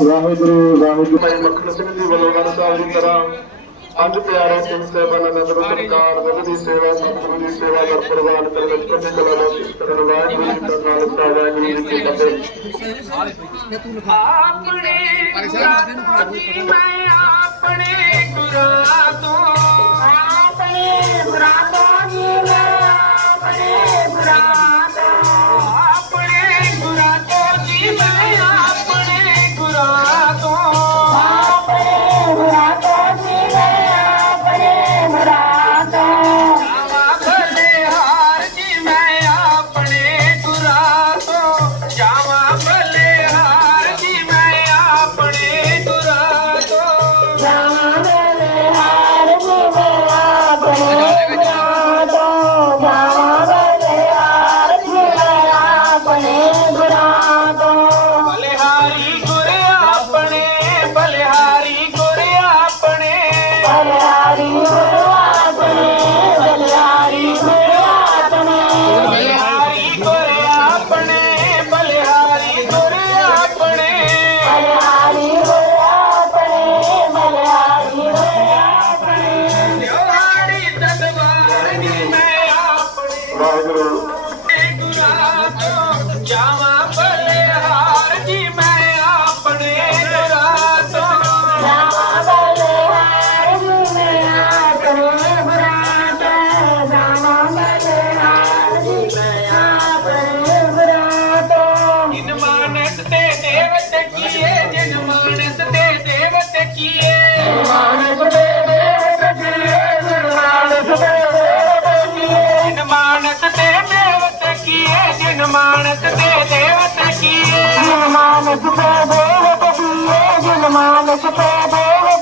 ਵਾਹਿਗੁਰੂ ਵਾਹਿਗੁਰੂ ਭਾਈ ਮੱਖਣ ਸਿੰਘ ਜੀ ਵੱਲੋਂ ਗਣ ਸਾਹਿਬ ਦੀ ਤਰ੍ਹਾਂ ਅੱਜ ਪਿਆਰੇ ਸਿੰਘ ਸਾਹਿਬਾਨ ਅਨੰਦਪੁਰ ਸਰਕਾਰ ਵੱਲੋਂ ਦੀ ਸੇਵਾ ਸਤਿਗੁਰੂ ਦੀ ਸੇਵਾ ਦਾ ਪ੍ਰਵਾਨ ਕਰਨ ਵਿੱਚ ਕੰਨੇ ਕਲਾ ਦਾ ਸਿੱਖਣ ਵਾਹਿਗੁਰੂ ਜੀ ਦਾ ਖਾਲਸਾ ਵਾਹਿਗੁਰੂ ਜੀ ਕੀ ਫਤਿਹ ਆਪਣੇ ਗੁਰਾਂ ਦੀ ਮੈਂ ਆਪਣੇ ਗੁਰਾਂ ਤੋਂ ਆਪਣੇ ਗੁਰਾਂ ਤੋਂ ਜੀ ਮੈਂ ਆਪਣੇ ਗੁਰਾਂ Guru Let's go, baby, let there be a good amount. Let's go, baby,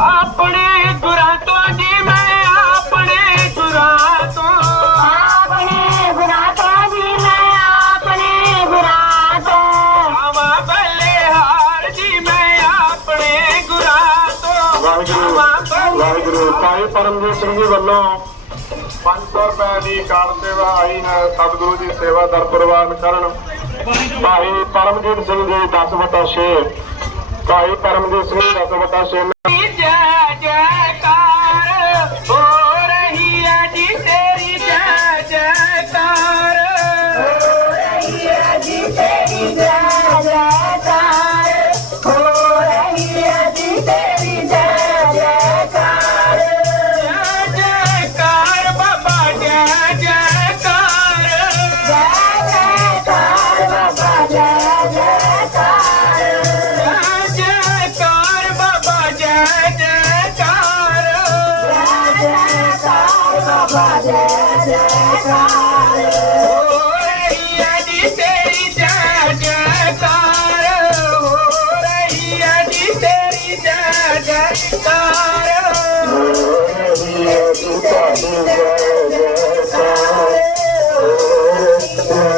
ਆਪਣੇ ਗੁਰਾਂ ਜੀ ਮੈਂ ਆਪਣੇ ਵਾਹਿਗੁਰੂ ਵਾਹਿਗੁਰੂ ਪਾਈ ਪਰਮਜੀਤ ਸਿੰਘ ਜੀ ਵੱਲੋਂ 500 ਰੁਪਏ ਦੀ ਕਾਰ ਸੇਵਾ ਆਈ ਹੈ। ਸਤਿਗੁਰੂ ਦੀ ਸੇਵਾ ਦਰ ਪ੍ਰਵਾਨ ਕਰਨ। ਭਾਈ ਪਰਮਜੀਤ ਸਿੰਘ ਜੀ 10 ਵਟਾ 6 ਭਾਈ ਪਰਮਜੀਤ ਸਿੰਘ 10 ਵਟਾ 6 ਜੈ ਜੈ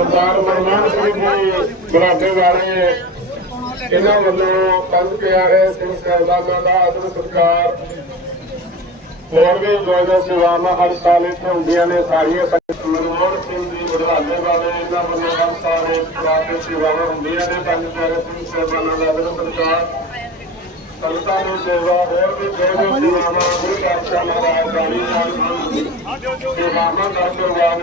ਸਰਦਾਰ ਮਰਮਾਨ ਸਿੰਘ ਜੀ ਬਰਾਡੇ ਵਾਲੇ, ਇਹਨਾਂ ਵੱਲੋਂ ਪੰਜ ਪਿਆਰੇ ਸਿੰਘ ਸਾਹਿਬਾਨਾਂ ਦਾ ਆਦਰ ਸਤਿਕਾਰ। ਹੋਰ ਵੀ ਜੋ ਸੇਵਾਵਾਂ ਹਰ ਸਾਲ ਇੱਥੇ ਹੁੰਦੀਆਂ ਨੇ, ਸਾਰੀਆਂ ਮਨਮੋਹਨ ਸਿੰਘ ਜੀ ਬੜਾਲੇ ਵਾਲੇ, ਇਹਨਾਂ ਵੱਲੋਂ ਹਰ ਸਾਲ ਇਸ ਸੇਵਾਵਾਂ ਹੁੰਦੀਆਂ ਨੇ ਪੰਜ ਪਿਆਰੇ ਸਿੰਘ ਸਾਹਿਬਾਨਾਂ ਦਾ ਆਦਰ ਸਤਿਕਾਰ। ਸੰਗਤਾਂ ਨੂੰ ਸੇਵਾ, ਹੋਰ ਵੀ ਜੋ ਸੇਵਾਵਾਂ, ਗੁਰੂ ਪਾਤਸ਼ਾਹ ਮਹਾਰਾਜ ਬਾਣੀ ਨਾਲ ਸੇਵਾਵਾਂ ਦਾ ਪ੍ਰਵਾਨ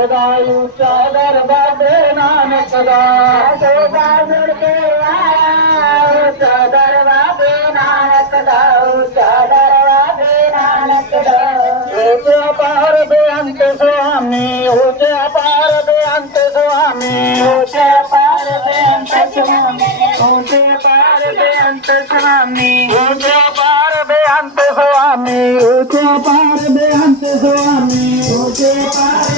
ਸਦਾ ਉੱਚਾ ਦਰਬਾਰੇ ਨਾਨਕ ਦਾ। ਸਦਾ ਮੁੜ ਕੇ ਆਇਆ ਉੱਚਾ ਨਾਨਕ ਦਾ ਉੱਚਾ ਦਰਬਾਰੇ ਨਾਨਕ ਦਾ। ਉੱਚਾ ਪਾਰ ਬੇਅੰਤ ਸੁਆਮੀ, ਉੱਚਾ ਪਾਰ ਬੇਅੰਤ ਸੁਆਮੀ। ਉੱਚਾ ਪਾਰ ਬੇਅੰਤ ਸੁਆਮੀ, ਉੱਚੇ ਪਾਰ ਬੇਅੰਤ ਸੁਆਮੀ। ਉੱਚਾ ਪਾਰ ਬੇਅੰਤ ਸੁਆਮੀ ਪਾਰ ਬੇਅੰਤ ਸੁਆਮੀ। ਉੱਚੇ ਪਾਰ